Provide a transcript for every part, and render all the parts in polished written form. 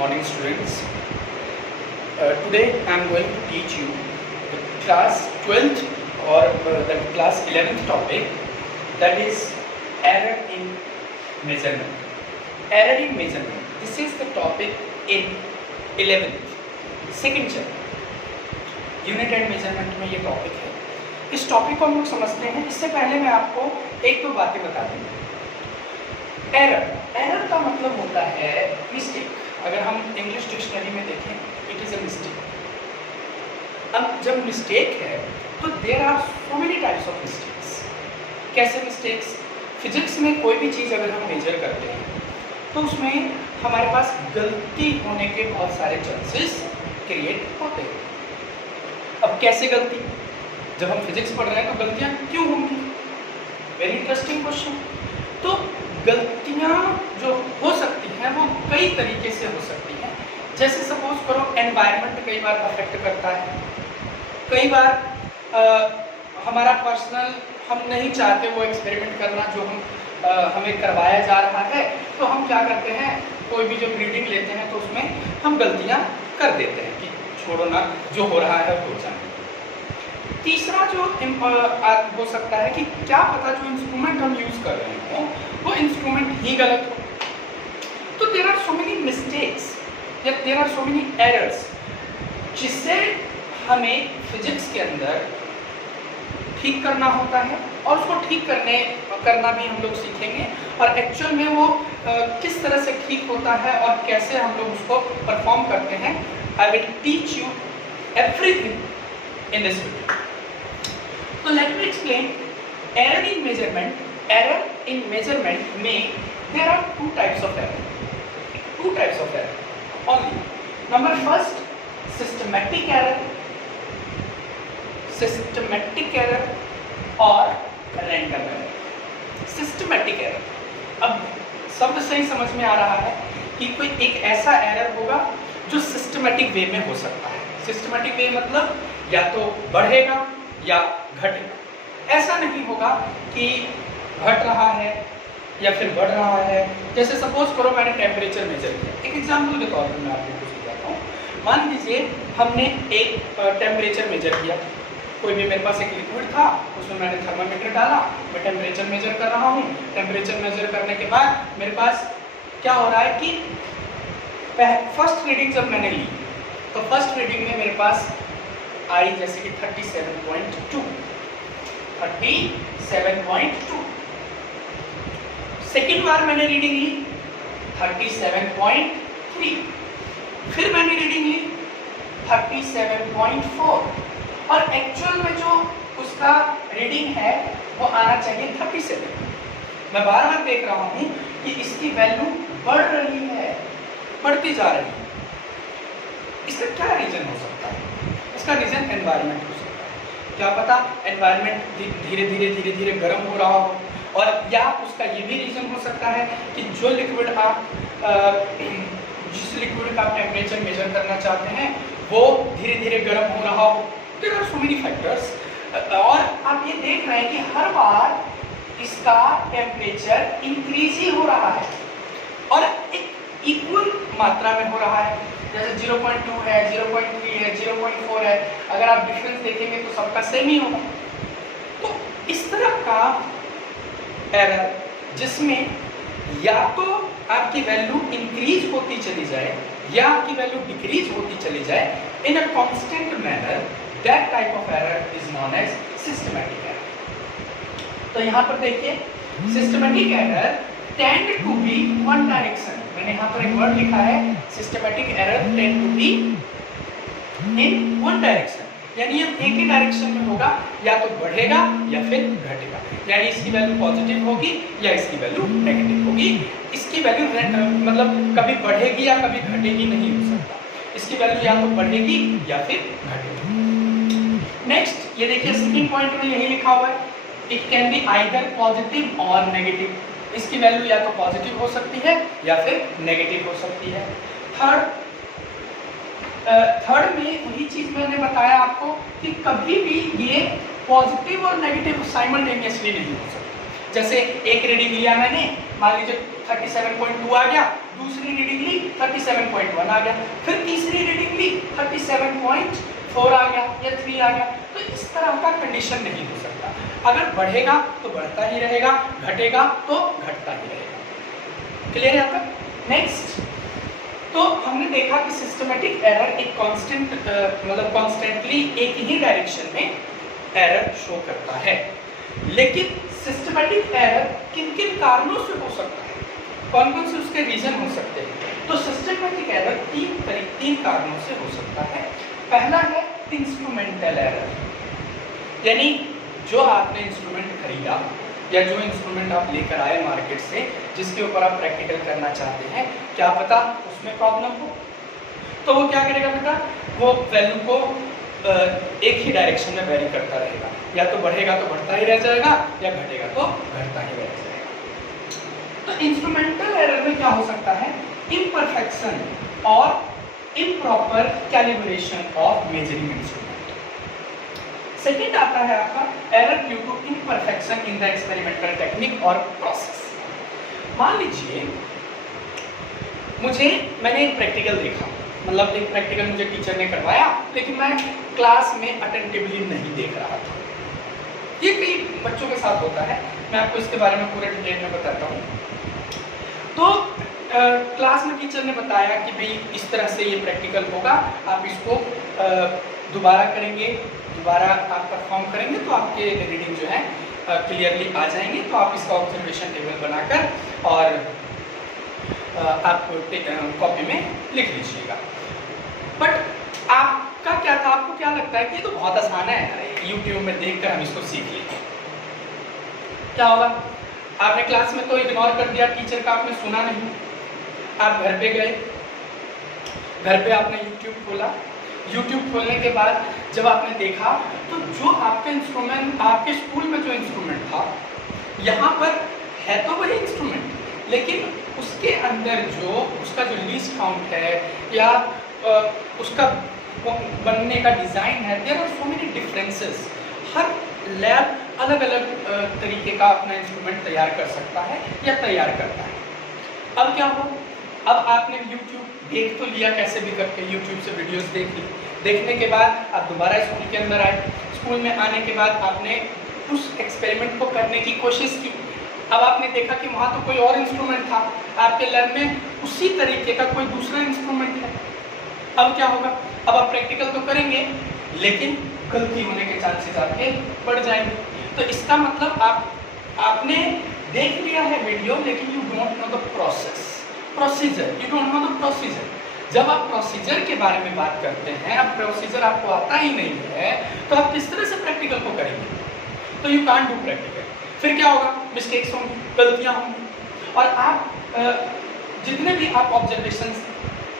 morning students. Today I am going to teach you the class 12th or the class 11th topic, that is error in measurement. Error in measurement. This is the topic in 11th, second chapter. Unit and measurement में ये topic है. इस topic को हम लोग समझते हैं. इससे पहले मैं आपको एक दो बातें बता दूँ. एरर का मतलब होता है मिस्टेक. अगर हम इंग्लिश डिक्शनरी में देखें, इट इज़ अ मिस्टेक. अब जब मिस्टेक है तो there are so many types of mistakes. कैसे मिस्टेक्स? फिजिक्स में कोई भी चीज़ अगर हम मेजर करते हैं तो उसमें हमारे पास गलती होने के बहुत सारे चांसेस क्रिएट होते हैं. अब कैसे गलती? जब हम फिजिक्स पढ़ रहे हैं तो गलतियाँ क्यों होंगी? Very interesting question. तो गलतियाँ जो हो सकती हैं वो कई तरीके से हो सकती हैं. जैसे सपोज करो एनवायरनमेंट कई बार अफेक्ट करता है. कई बार हमारा पर्सनल हम नहीं चाहते वो एक्सपेरिमेंट करना जो हमें करवाया जा रहा है, तो हम क्या करते हैं, कोई भी जो रीडिंग लेते हैं तो उसमें हम गलतियाँ कर देते हैं कि छोड़ो ना, जो हो रहा है हो जाए. तीसरा जो हो सकता है कि क्या पता जो इंस्ट्रूमेंट हम यूज़ कर रहे हो वो इंस्ट्रूमेंट ही गलत हो. तो there are so many mistakes या there are so many errors जिससे हमें फिजिक्स के अंदर ठीक करना होता है, और उसको ठीक करना भी हम लोग सीखेंगे. और एक्चुअल में वो किस तरह से ठीक होता है और कैसे हम लोग उसको परफॉर्म करते हैं. I will teach you everything in this video. So let me explain error in measurement. Error in measurement में there are two types of error. Two types of error only. Number first, systematic error. Systematic error और random error. Systematic error. अब शब्द सही समझ में आ रहा है कि कोई एक ऐसा एरर होगा जो सिस्टमेटिक वे में हो सकता है. सिस्टमेटिक वे मतलब या तो बढ़ेगा या घटेगा. ऐसा नहीं होगा कि घट रहा है या फिर बढ़ रहा है. जैसे सपोज करो मैंने टेम्परेचर मेजर किया. एक एग्जांपल के तौर पर मैं आपको कुछ बताता हूँ. मान लीजिए हमने एक टेम्परेचर मेजर किया. कोई भी मेरे पास एक लिक्विड था, उसमें मैंने थर्मामीटर डाला, मैं टेम्परेचर मेजर कर रहा हूँ. टेम्परेचर मेजर करने के बाद मेरे पास क्या हो रहा है कि फर्स्ट रीडिंग जब मैंने ली तो फर्स्ट रीडिंग में मेरे पास आई जैसे कि 37.2. सेकेंड बार मैंने रीडिंग ली 37.3. फिर मैंने रीडिंग ली 37.4. और एक्चुअल में जो उसका रीडिंग है वो आना चाहिए 37. मैं बार बार देख रहा हूँ कि इसकी वैल्यू बढ़ रही है, बढ़ती जा रही है. इसका क्या रीजन हो सकता है? इसका रीजन एनवायरनमेंट हो सकता है. क्या पता एनवायरनमेंट धीरे धीरे गर्म हो रहा हो. और या उसका ये भी रीजन हो सकता है कि जो लिक्विड आप जिस लिक्विड का आप टेम्परेचर मेजर करना चाहते हैं वो धीरे धीरे गर्म हो रहा हो. There are so many factors. और आप ये देख रहे हैं कि हर बार इसका टेम्परेचर इंक्रीज ही हो रहा है और एक इक्वल मात्रा में हो रहा है. जैसे 0.2 है, 0.3 है, 0.4 है. अगर आप डिफरेंस देखेंगे तो सबका सेम ही होगा. तो इस तरह का एरर जिसमें या तो आपकी वैल्यू इंक्रीज होती चली जाए या आपकी वैल्यू डिक्रीज होती चली जाए in a constant manner, that type of error is known as systematic error. तो यहाँ पर देखिए, systematic error tend to be one direction. मैंने यहाँ पर एक वर्ड लिखा है, systematic error tend to be in one direction. यानी ये एक ही डायरेक्शन में होगा, या तो बढ़ेगा या फिर घटेगा. यानी इसकी वैल्यू पॉजिटिव होगी या इसकी वैल्यू नेगेटिव होगी. इसकी वैल्यू मतलब कभी बढ़ेगी या कभी घटेगी नहीं हो सकता. इसकी वैल्यू या तो बढ़ेगी या फिर घटेगी. नेक्स्ट ये देखिए, सेकंड पॉइंट में यही लिखा हुआ है, it can be either positive और नेगेटिव. इसकी वैल्यू या तो पॉजिटिव हो सकती है या फिर नेगेटिव हो सकती है. थर्ड में वही चीज मैंने बताया आपको कि कभी भी ये पॉजिटिव और नेगेटिव साइमल्टेनियसली नहीं हो सकती. जैसे एक रीडिंग लिया मैंने, मान लीजिए 37.2 आ गया, दूसरी रीडिंग ली 37.1 आ गया, फिर तीसरी रीडिंग ली 37.4 आ गया या 3 आ गया। तो इस तरह का कंडीशन नहीं हो सकता। अगर बढ़ेगा तो बढ़ता ही रहेगा, घटेगा तो घटता ही रहेगा। क्लियर है आपका? नेक्स्ट, तो हमने देखा कि सिस्टमेटिक एरर एक कांस्टेंट मतलब कॉन्स्टेंटली एक ही डायरेक्शन में एरर शो करता है। लेकिन सिस्टमेटिक एरर किन किन कारणों से हो सकता है, कौन कौन से उसके रीजन हो सकते हैं? तो सिस्टमेटिक एरर तीन कारणों से हो सकता है। पहला है इंस्ट्रूमेंटल एरर, यानी जो आपने इंस्ट्रूमेंट खरीदा या जो इंस्ट्रूमेंट आप लेकर आए मार्केट से, जिसके ऊपर आप प्रैक्टिकल करना चाहते हैं, क्या पता उसमें प्रॉब्लम हो, तो वो क्या करेगा बेटा, वो वैल्यू को एक ही डायरेक्शन में वेरी करता रहेगा, या तो बढ़ेगा तो बढ़ता ही रह जाएगा या घटेगा तो घटता ही रह जाएगा। तो इंस्ट्रूमेंटल एरर में क्या हो सकता है, इम्परफेक्शन और improper calibration of measuring instrument. Second आता है आपका error due to imperfection in the experimental technique और प्रोसेस। मान लीजिए मैंने एक प्रैक्टिकल देखा, मतलब एक प्रैक्टिकल मुझे टीचर ने करवाया, लेकिन मैं क्लास में अटेंटिवली नहीं देख रहा था। ये कई बच्चों के साथ होता है, मैं आपको इसके बारे में पूरे डिटेल में बताता हूँ। तो क्लास में टीचर ने बताया कि भाई इस तरह से ये प्रैक्टिकल होगा, आप इसको दोबारा करेंगे, दोबारा आप परफॉर्म करेंगे तो आपके रीडिंग जो है क्लियरली आ जाएंगे। तो आप इसका ऑब्जर्वेशन टेबल बनाकर और आप कॉपी में लिख लीजिएगा। बट आपका क्या था, आपको क्या लगता है कि ये तो बहुत आसान है, यूट्यूब में देखकर हम इसको सीख लेंगे। क्या होगा, आपने क्लास में तो इग्नोर कर दिया टीचर का, आपने सुना नहीं। आप घर पे गए, घर पे आपने यूट्यूब खोला, यूट्यूब खोलने के बाद जब आपने देखा तो जो आपका इंस्ट्रूमेंट, आपके स्कूल में जो इंस्ट्रूमेंट था, यहाँ पर है तो वही इंस्ट्रूमेंट, लेकिन उसके अंदर जो उसका जो लीस्ट काउंट है या उसका बनने का डिज़ाइन है, there are so many differences. हर लैब अलग अलग तरीके का अपना इंस्ट्रूमेंट तैयार कर सकता है या तैयार करता है। अब क्या हो, अब आपने यूट्यूब देख तो लिया कैसे भी करके, यूट्यूब से वीडियोस देख ली, देखने के बाद आप दोबारा स्कूल के अंदर आए, स्कूल में आने के बाद आपने उस एक्सपेरिमेंट को करने की कोशिश की। अब आपने देखा कि वहाँ तो कोई और इंस्ट्रूमेंट था, आपके लैब में उसी तरीके का कोई दूसरा इंस्ट्रूमेंट है। अब क्या होगा, अब आप प्रैक्टिकल तो करेंगे लेकिन गलती होने के चांसेस आपके बढ़ जाएंगे। तो इसका मतलब आपने देख लिया है वीडियो, लेकिन you don't know the procedure, you don't know the procedure. जब आप प्रोसीजर के बारे में बात करते हैं, अब प्रोसीजर आपको आता ही नहीं है, तो आप किस तरह से प्रैक्टिकल को करेंगे? तो यू कांट डू प्रैक्टिकल। फिर क्या होगा, मिस्टेक्स होंगी, गलतियां होंगी, और आप जितने भी आप ऑब्जर्वेशंस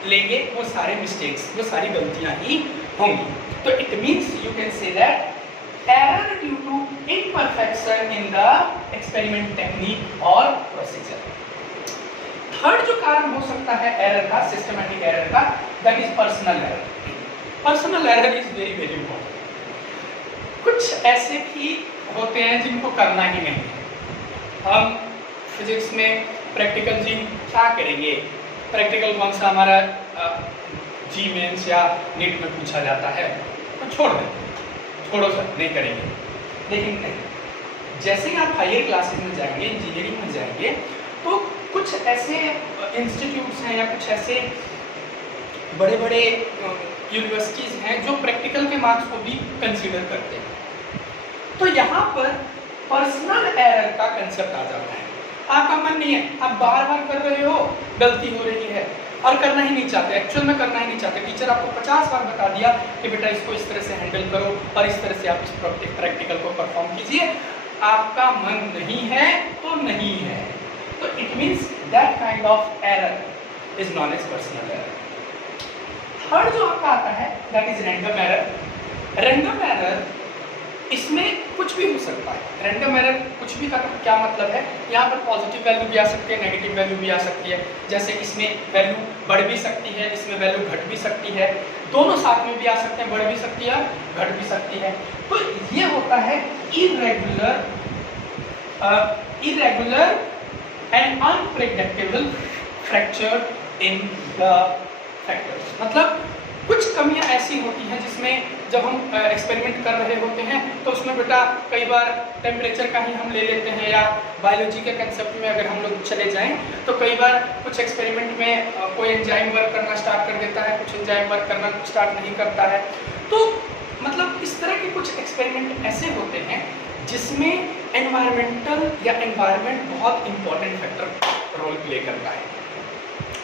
लेंगे वो सारे मिस्टेक्स, वो सारी गलतियां ही होंगी। तो it means you can say that error due to imperfection in the experiment technique और प्रोसीजर। थर्ड जो कारण हो सकता है एरर का, सिस्टमैटिक एरर का, that is personal error. Personal error is very very important. कुछ ऐसे भी होते हैं जिनको करना ही नहीं है। हम फिजिक्स में प्रैक्टिकल जी क्या करेंगे, प्रैक्टिकल कौन सा हमारा जी मेंस या नीट में पूछा जाता है, तो छोड़ देते, छोड़ो सर नहीं करेंगे। लेकिन नहीं, जैसे ही आप हायर क्लासेस में जाएंगे, इंजीनियरिंग में जाएंगे, तो कुछ ऐसे इंस्टीट्यूट्स हैं या कुछ ऐसे बड़े बड़े यूनिवर्सिटीज़ हैं जो प्रैक्टिकल के मार्क्स को भी कंसीडर करते हैं। तो यहाँ पर पर्सनल एरर का कंसेप्ट आ जाता है। आपका मन नहीं है, आप बार बार कर रहे हो, गलती हो रही है और करना ही नहीं चाहते, एक्चुअल में करना ही नहीं चाहते। टीचर आपको 50 बार बता दिया कि बेटा इसको इस तरह से हैंडल करो और इस तरह से आप इस प्रैक्टिकल को परफॉर्म कीजिए, आपका मन नहीं है तो नहीं है। तो it means that kind of error is known as personal error. Third जो आपका आता है that is random error. Random error, इसमें कुछ भी हो सकता है। रैंडम एरर कुछ भी का क्या मतलब है, यहाँ पर पॉजिटिव वैल्यू भी आ सकती है, नेगेटिव वैल्यू भी आ सकती है। जैसे इसमें वैल्यू बढ़ भी सकती है, इसमें वैल्यू घट भी सकती है, दोनों साथ में भी आ सकते हैं, बढ़ भी सकती है, घट भी सकती है। तो ये होता है irregular and unpredictable fracture in the factors. मतलब कुछ कमियां ऐसी होती हैं जिसमें जब हम एक्सपेरिमेंट कर रहे होते हैं तो उसमें बेटा कई बार टेम्परेचर का ही हम ले लेते हैं, या बायोलॉजी के कंसेप्ट में अगर हम लोग चले जाएं तो कई बार कुछ एक्सपेरिमेंट में कोई एंजाइम वर्क करना स्टार्ट कर देता है, कुछ एंजाइम वर्क करना स्टार्ट नहीं करता है। तो मतलब इस तरह के कुछ एक्सपेरिमेंट ऐसे होते हैं जिसमें एनवायरमेंटल या एनवायरनमेंट बहुत इंपॉर्टेंट फैक्टर रोल प्ले करता है।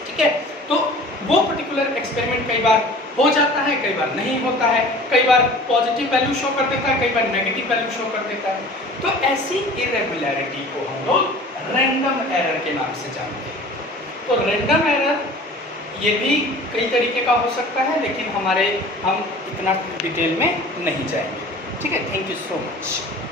ठीक है, तो वो पर्टिकुलर एक्सपेरिमेंट कई बार हो जाता है, कई बार नहीं होता है, कई बार पॉजिटिव वैल्यू शो कर देता है, कई बार नेगेटिव वैल्यू शो कर देता है। तो ऐसी इरेगुलरिटी को हम लोग रैंडम एरर के नाम से जानते हैं। तो रैंडम एरर ये भी कई तरीके का हो सकता है, लेकिन हम इतना डिटेल में नहीं जाएंगे। ठीक है, थैंक यू सो मच।